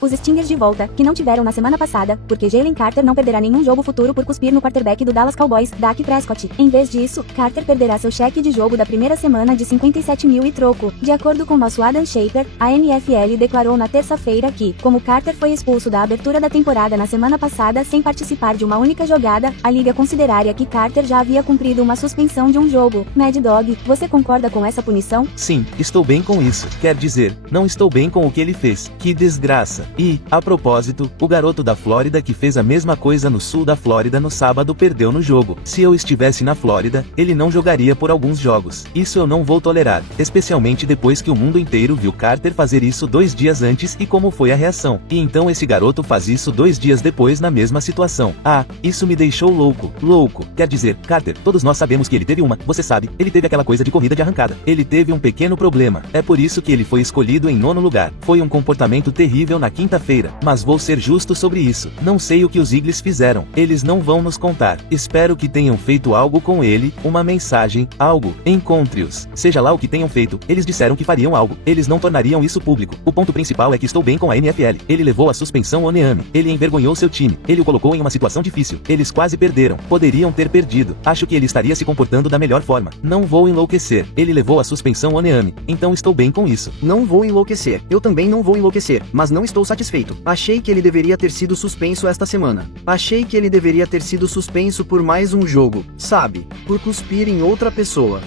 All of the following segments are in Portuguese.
Os Stingers de volta, que não tiveram na semana passada, porque Jalen Carter não perderá nenhum jogo futuro por cuspir no quarterback do Dallas Cowboys, Dak Prescott. Em vez disso, Carter perderá seu cheque de jogo da primeira semana de 57 mil e troco. De acordo com nosso Adam Shaper, a NFL declarou na terça-feira que, como Carter foi expulso da abertura da temporada na semana passada sem participar de uma única jogada, a liga consideraria que Carter já havia cumprido uma suspensão de um jogo. Mad Dog, você concorda com essa punição? Sim, estou bem com isso. Quer dizer, não estou bem com o que ele fez. Que desgraça. E, a propósito, o garoto da Flórida que fez a mesma coisa no sul da Flórida no sábado perdeu no jogo. Se eu estivesse na Flórida, ele não jogaria por alguns jogos. Isso eu não vou tolerar, especialmente depois que o mundo inteiro viu Carter fazer isso 2 dias antes e como foi a reação. E então esse garoto faz isso 2 dias depois na mesma situação. Ah, isso me deixou louco. Louco. Quer dizer, Carter, todos nós sabemos que ele teve você sabe, ele teve aquela coisa de corrida de arrancada. Ele teve um pequeno problema. É por isso que ele foi escolhido em 9º lugar. Foi um comportamento terrível na quinta-feira, mas vou ser justo sobre isso. Não sei o que os Eagles fizeram. Eles não vão nos contar. Espero que tenham feito algo com ele, uma mensagem, algo. Encontre-os. Seja lá o que tenham feito, eles disseram que fariam algo. Eles não tornariam isso público. O ponto principal é que estou bem com a NFL. Ele levou a suspensão Oneame. Ele envergonhou seu time. Ele o colocou em uma situação difícil. Eles quase perderam. Poderiam ter perdido. Acho que ele estaria se comportando da melhor forma. Não vou enlouquecer. Ele levou a suspensão Oneame. Então estou bem com isso. Não vou enlouquecer. Eu também não vou enlouquecer, mas não estou satisfeito. Achei que ele deveria ter sido suspenso esta semana. Achei que ele deveria ter sido suspenso por mais um jogo, sabe? Por cuspir em outra pessoa.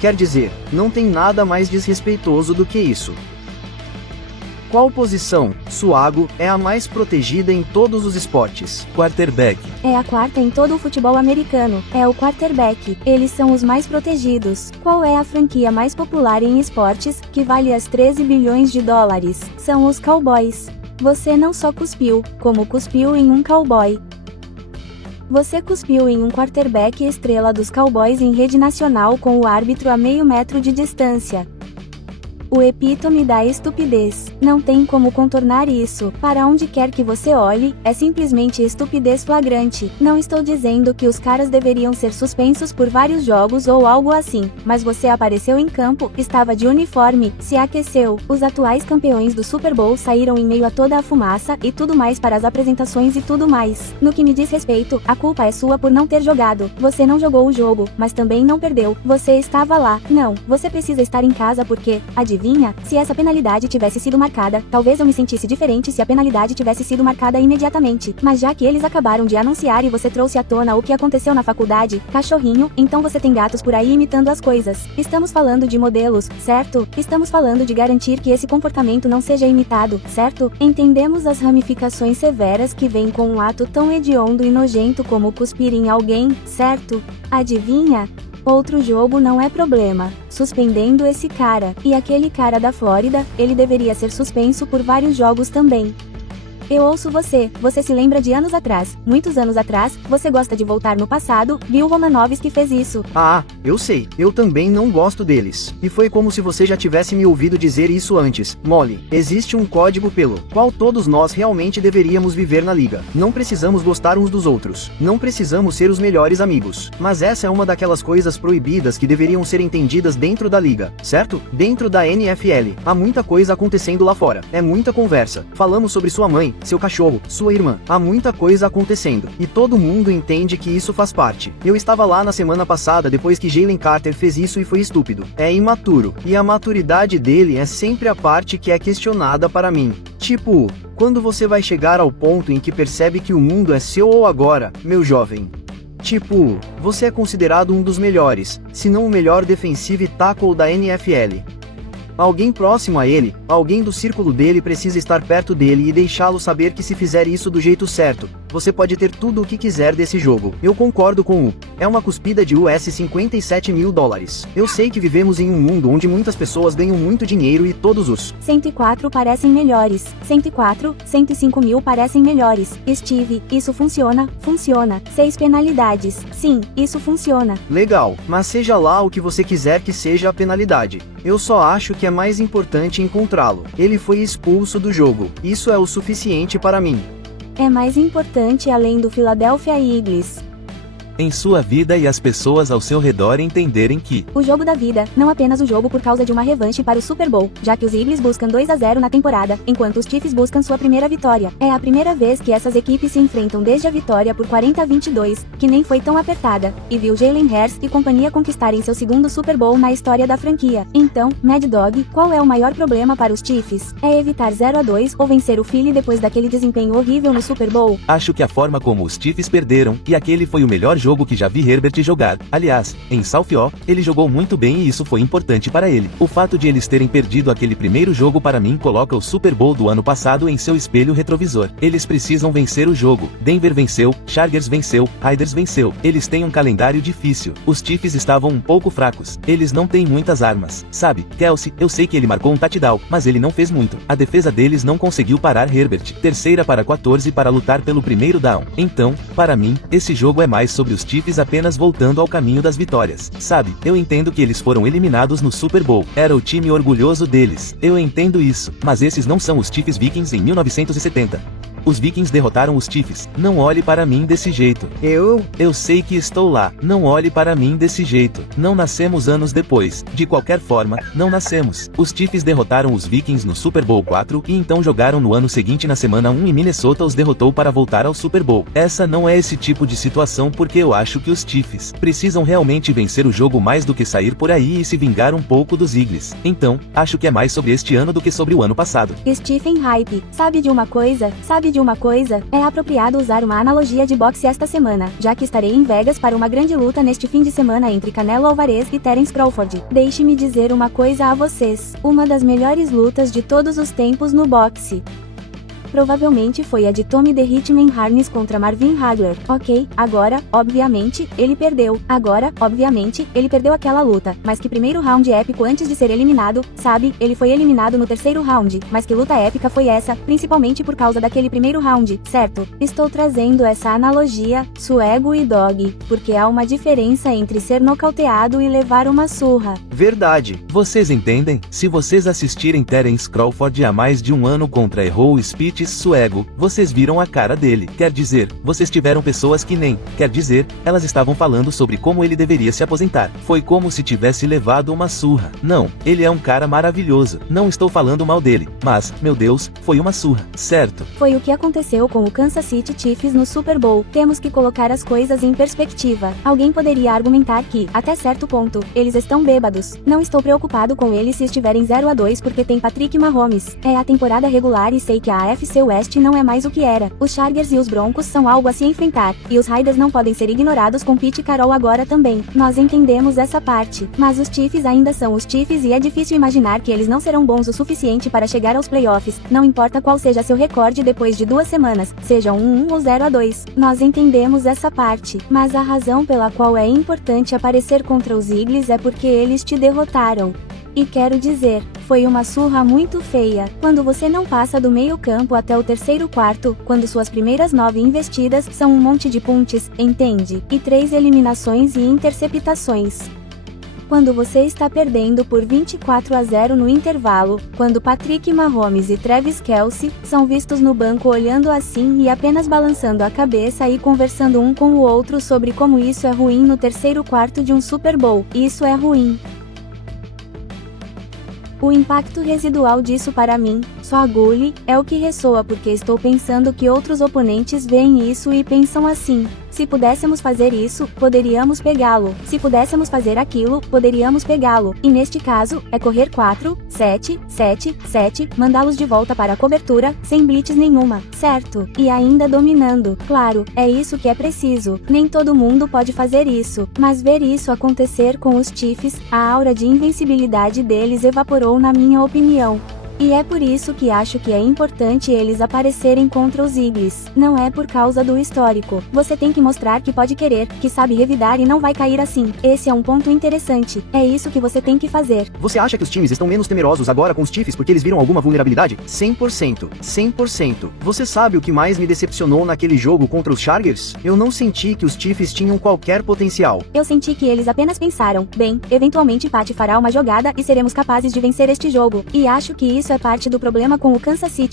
Quer dizer, não tem nada mais desrespeitoso do que isso. Qual posição, Suago, é a mais protegida em todos os esportes? Quarterback. É a quarta em todo o futebol americano. É o quarterback. Eles são os mais protegidos. Qual é a franquia mais popular em esportes, que vale as 13 bilhões de dólares? São os Cowboys. Você não só cuspiu, como cuspiu em um cowboy. Você cuspiu em um quarterback estrela dos Cowboys em rede nacional com o árbitro a meio metro de distância. O epítome da estupidez. Não tem como contornar isso. Para onde quer que você olhe, é simplesmente estupidez flagrante. Não estou dizendo que os caras deveriam ser suspensos por vários jogos ou algo assim, mas você apareceu em campo, estava de uniforme, se aqueceu. Os atuais campeões do Super Bowl saíram em meio a toda a fumaça e tudo mais para as apresentações e tudo mais. No que me diz respeito, a culpa é sua por não ter jogado. Você não jogou o jogo, mas também não perdeu. Você estava lá. Não, você precisa estar em casa porque, adivinha? Se essa penalidade tivesse sido marcada, talvez eu me sentisse diferente se a penalidade tivesse sido marcada imediatamente. Mas já que eles acabaram de anunciar e você trouxe à tona o que aconteceu na faculdade, cachorrinho, então você tem gatos por aí imitando as coisas. Estamos falando de modelos, certo? Estamos falando de garantir que esse comportamento não seja imitado, certo? Entendemos as ramificações severas que vêm com um ato tão hediondo e nojento como cuspir em alguém, certo? Adivinha? Outro jogo não é problema, suspendendo esse cara, e aquele cara da Flórida, ele deveria ser suspenso por vários jogos também. Eu ouço você se lembra de anos atrás, muitos anos atrás, você gosta de voltar no passado, Bill Romanowski fez isso. Ah, eu sei, eu também não gosto deles. E foi como se você já tivesse me ouvido dizer isso antes. Molly, existe um código pelo qual todos nós realmente deveríamos viver na liga. Não precisamos gostar uns dos outros. Não precisamos ser os melhores amigos. Mas essa é uma daquelas coisas proibidas que deveriam ser entendidas dentro da liga, certo? Dentro da NFL. Há muita coisa acontecendo lá fora. É muita conversa. Falamos sobre sua mãe, seu cachorro, sua irmã. Há muita coisa acontecendo. E todo mundo entende que isso faz parte. Eu estava lá na semana passada depois que Jalen Carter fez isso e foi estúpido. É imaturo. E a maturidade dele é sempre a parte que é questionada para mim. Tipo, quando você vai chegar ao ponto em que percebe que o mundo é seu ou agora, meu jovem? Tipo, você é considerado um dos melhores, se não o melhor defensive tackle da NFL. Alguém próximo a ele, alguém do círculo dele precisa estar perto dele e deixá-lo saber que se fizer isso do jeito certo, você pode ter tudo o que quiser desse jogo. Eu concordo com é uma cuspida de US 57 mil dólares. Eu sei que vivemos em um mundo onde muitas pessoas ganham muito dinheiro e todos os 104 parecem melhores. 104, 105 mil parecem melhores. Steve, isso funciona? Funciona. 6 penalidades. Sim, isso funciona. Legal, mas seja lá o que você quiser que seja a penalidade. Eu só acho que é mais importante encontrá-lo. Ele foi expulso do jogo. Isso é o suficiente para mim. É mais importante além do Philadelphia Eagles. em sua vida e as pessoas ao seu redor entenderem que o jogo da vida, não apenas o jogo por causa de uma revanche para o Super Bowl, já que os Eagles buscam 2-0 na temporada, enquanto os Chiefs buscam sua primeira vitória. É a primeira vez que essas equipes se enfrentam desde a vitória por 40-22, que nem foi tão apertada, e viu Jalen Hurts e companhia conquistarem seu segundo Super Bowl na história da franquia. Então, Mad Dog, qual é o maior problema para os Chiefs? É evitar 0-2 ou vencer o Philly depois daquele desempenho horrível no Super Bowl? acho que a forma como os Chiefs perderam, e aquele foi o melhor jogo que já vi Herbert jogar. Aliás, em Southfield, ele jogou muito bem e isso foi importante para ele. O fato de eles terem perdido aquele primeiro jogo para mim coloca o Super Bowl do ano passado em seu espelho retrovisor. Eles precisam vencer o jogo. Denver venceu, Chargers venceu, Raiders venceu. Eles têm um calendário difícil. Os Chiefs estavam um pouco fracos. Eles não têm muitas armas. Sabe, Kelsey, eu sei que ele marcou um touchdown, mas ele não fez muito. A defesa deles não conseguiu parar Herbert. 3ª para 14 para lutar pelo primeiro down. Então, para mim, esse jogo é mais sobre os Chiefs apenas voltando ao caminho das vitórias. Sabe, eu entendo que eles foram eliminados no Super Bowl. Era o time orgulhoso deles. Eu entendo isso. Mas esses não são os Chiefs Vikings em 1970. Os Vikings derrotaram os Chiefs. Não olhe para mim desse jeito. Eu sei que estou lá. Não olhe para mim desse jeito. Não nascemos anos depois. De qualquer forma, não nascemos. Os Chiefs derrotaram os Vikings no Super Bowl 4 e então jogaram no ano seguinte na semana 1 e Minnesota os derrotou para voltar ao Super Bowl. Essa não é esse tipo de situação porque eu acho que os Chiefs precisam realmente vencer o jogo mais do que sair por aí e se vingar um pouco dos Eagles. Então, acho que é mais sobre este ano do que sobre o ano passado. Stephen Hype, sabe de uma coisa? É apropriado usar uma analogia de boxe esta semana, já que estarei em Vegas para uma grande luta neste fim de semana entre Canelo Álvares e Terence Crawford. Deixe-me dizer uma coisa a vocês, uma das melhores lutas de todos os tempos no boxe provavelmente foi a de Tommy The Hitman Hearns contra Marvin Hagler. Ok, agora, obviamente, ele perdeu. Ele perdeu aquela luta, mas que primeiro round épico antes de ser eliminado, sabe? Ele foi eliminado no terceiro round, mas que luta épica foi essa, principalmente por causa daquele primeiro round, certo? Estou trazendo essa analogia, Suego e Dog, porque há uma diferença entre ser nocauteado e levar uma surra. Verdade. Vocês entendem? Se vocês assistirem Terence Crawford há mais de um ano contra Errol Spitz Suego, vocês viram a cara dele. Quer dizer, vocês tiveram pessoas que nem, quer dizer, elas estavam falando sobre como ele deveria se aposentar. Foi como se tivesse levado uma surra. Não, ele é um cara maravilhoso. Não estou falando mal dele, mas, meu Deus, foi uma surra, certo? Foi o que aconteceu com o Kansas City Chiefs no Super Bowl. Temos que colocar as coisas em perspectiva. Alguém poderia argumentar que, até certo ponto, eles estão bêbados. Não estou preocupado com eles se estiverem 0-2 porque tem Patrick Mahomes. É a temporada regular e sei que a AFC West não é mais o que era. Os Chargers e os Broncos são algo a se enfrentar, e os Raiders não podem ser ignorados com Pete Carroll agora também. Nós entendemos essa parte, mas os Chiefs ainda são os Chiefs e é difícil imaginar que eles não serão bons o suficiente para chegar aos playoffs, não importa qual seja seu recorde depois de 2 semanas, seja 1-1 ou 0-2. Nós entendemos essa parte, mas a razão pela qual é importante aparecer contra os Eagles é porque eles te derrotaram. E quero dizer, foi uma surra muito feia, quando você não passa do meio campo até o terceiro quarto, quando suas primeiras 9 investidas são um monte de punts, entende? E 3 eliminações e interceptações. Quando você está perdendo por 24-0 no intervalo, quando Patrick Mahomes e Travis Kelce são vistos no banco olhando assim e apenas balançando a cabeça e conversando um com o outro sobre como isso é ruim no terceiro quarto de um Super Bowl, isso é ruim. O impacto residual disso para mim, só Gully, é o que ressoa porque estou pensando que outros oponentes veem isso e pensam assim. Se pudéssemos fazer isso, poderíamos pegá-lo. Se pudéssemos fazer aquilo, poderíamos pegá-lo. E neste caso, é correr 4, 7, 7, 7, mandá-los de volta para a cobertura, sem blitz nenhuma, certo? E ainda dominando. Claro, é isso que é preciso. Nem todo mundo pode fazer isso. Mas ver isso acontecer com os Chiefs, a aura de invencibilidade deles evaporou na minha opinião. E é por isso que acho que é importante eles aparecerem contra os Eagles. Não é por causa do histórico. Você tem que mostrar que pode querer, que sabe revidar e não vai cair assim. Esse é um ponto interessante. É isso que você tem que fazer. Você acha que os times estão menos temerosos agora com os Chiefs porque eles viram alguma vulnerabilidade? 100%. 100%. Você sabe o que mais me decepcionou naquele jogo contra os Chargers? Eu não senti que os Chiefs tinham qualquer potencial. Eu senti que eles apenas pensaram, bem, eventualmente Pat fará uma jogada e seremos capazes de vencer este jogo. E acho que isso é parte do problema com o Kansas City